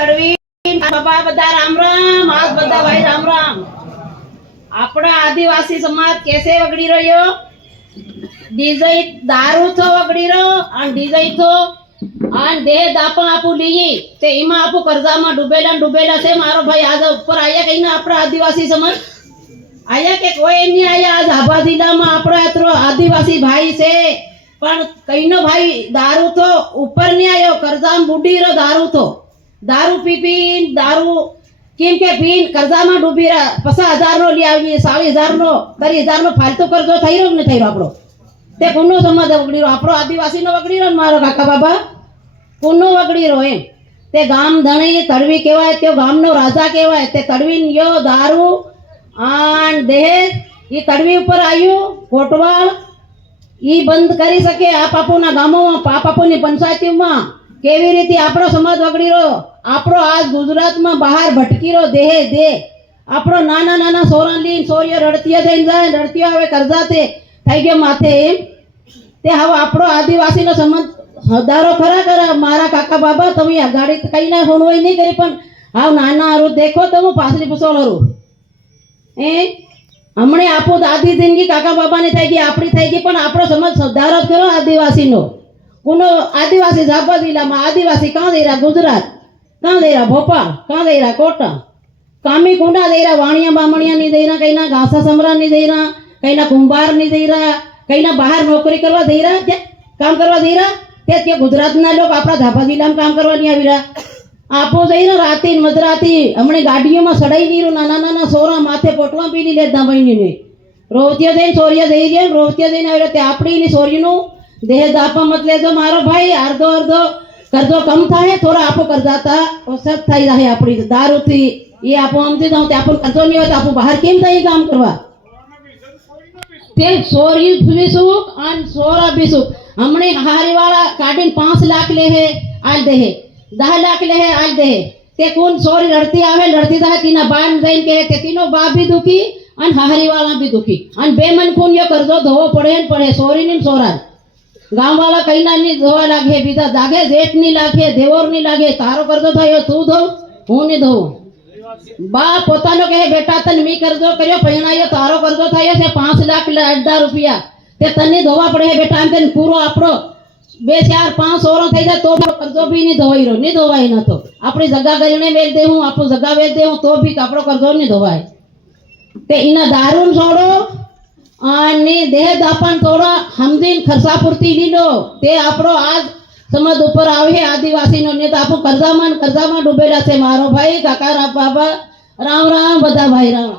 તડવી બાબા બધા રામ રામ આજ બધા ભાઈ રામ રામ। આપણા આદિવાસી સમાજ કેસે વગડી રહ્યો ડીજે દારૂ થો વગડી રહ્યો અને ડીજે થો અને દેહ દાપા આપુ લીઈ તે એમાં આપુ કરજામાં ડૂબેલા છે। મારો ભાઈ આજ ઉપર આયા કઈ ના આપણા આદિવાસી સમાજ આયા કે કોઈ નહીં આયા। આજ આભા જિલ્લામાં આપણા અત્રો આદિવાસી ભાઈ છે પણ કઈનો ભાઈ દારૂ તો ઉપર નહીં આયો કરજામાં બુડી રો દારૂ પી દારૂ કેમ કે પીન કરજામાં ડૂબી રહ્યા 50,000 નો લઈ આવી 40,000 નો 30,000 નો ફાલતુ કરજો થઈ રહ્યો ને થઈ રહ્યો આપણો તે કોનો સમાજ વગડી રહ્યો આપણો આદિવાસી નો વગડી રહ્યો મારો કાકા બાબા કોનો વગડી રહ્યો એમ તે ગામ ધણી તડવી કહેવાય તે ગામનો રાજા કહેવાય તે તડવી યો દારૂ આન દેહ ઈ તડવી ઉપર આવ્યું કોટવાળ ઈ બંધ કરી શકે આ પાપોના ગામોમાં પાપોની પંચાયતીમાં કેવી રીતે આપણો સમાજ વગડી રહ્યો આપણો આજ ગુજરાતમાં બહાર ભટકી રહ્યો દેહ આપણો નાના સોરાલી સોરીઓ રડતીયા થઈને જાય રડતીયા હવે કરજાતે થઈ ગયો માથે એમ તે હવે આપણો આદિવાસીનો સમાજ હદારો ખરા મારા કાકા બાબા તમે આ ગાડી કઈ ના હોણવાય નહીં કરી પણ હાવ નાના હારું દેખો તો હું પાછલી પસોલ હરું એ હમણે આપો આધી જિંદગી કાકા બાબાની થઈ ગઈ આપણી થઈ ગઈ પણ આપણો સમાજ સુધારો કરો આદિવાસીનો કોનો આદિવાસી ઝાપા જિલ્લામાં આદિવાસી કાં દઈ રહ્યા ગુજરાત કાં દઈ રહ્યા ભોપાલ કાં દઈ રહ્યા કોટા કામી કુંડા દઈ રહ્યા વાણિયા બામણિયા નહીં દઈ રહ્યા કઈના ઘાસા સમરા નહીં દઈ રહ્યા કઈના કુંભાર નહીં દઈ રહ્યા કઈના બહાર નોકરી કરવા દઈ રહ્યા કે કામ કરવા દઈ રહ્યા તે ગુજરાતના લોકો આપણા ઝાપા જિલ્લામાં કામ કરવા નહીં આવી રહ્યા આપો જઈને રાતે મધરાતી હમણે ગાડીઓમાં સડાઈ નીરું નાના સોરા માથે પોટવા પીલી લેતા બહીને રોવતીઓ જઈને સોરિયા જઈ રહ્યા રોવતીઓ જઈને આવી રહ્યા તે આપણી સોરીનું देह दापा मत ले जो मारो भाई अर्धो करजो कम थाहे थोड़ा आपो कर जाता औसत थाई रहे आपड़ी दारू थी ये आपो हमती जाऊं ते आपो करजो नहीं होता आपो बाहर केम थाई काम करवा ते सोरी बिसुक अन सोरा बिसुक हमने हारी वाला काटिन 5 लाख ले है आज दे है 10 लाख ले है आज दे है ते कौन सोरी लड़ती आवे लड़ती था तीना बाण जैन के ते तीनो बाप भी दुखी अन हारी वाला भी दुखी अन बेमन खून यो करजो धोवो पड़े सोरी ने सोरा गांव वाला कहीं ना नहीं धोवा लागे बीजा जागे जेठ नहीं लागे देवर नहीं लागे तारो कर दो था तू धो हूँ नहीं धो बा पोता नो कहे बेटा तन मी कर दो करियो पहनायो तारो कर दो था से 5 लाख 18 रुपया ते तने धोवा पड़े बेटा तेन पूरो आपरो 2 4 5 ओरो થઈ જાય તો કરજો भी नहीं धोवाई रो नहीं धोवाई ना तो अपनी जगह गरीने बेच दे हूं आपो जगह बेच दे हूं तो भी कपड़ो करजो नहीं धोवाय ते इना दारू छोड़ो અને દેહ દાપણ થોડા હમદીન ખર્ચા પૂરતી લીધો તે આપણો આજ સમાજ ઉપર આવે આદિવાસીનો ને તો આપણું કરજામાં ડૂબેલા છે મારો ભાઈ કાકા બાબા રામ રામ બધા ભાઈ રામ।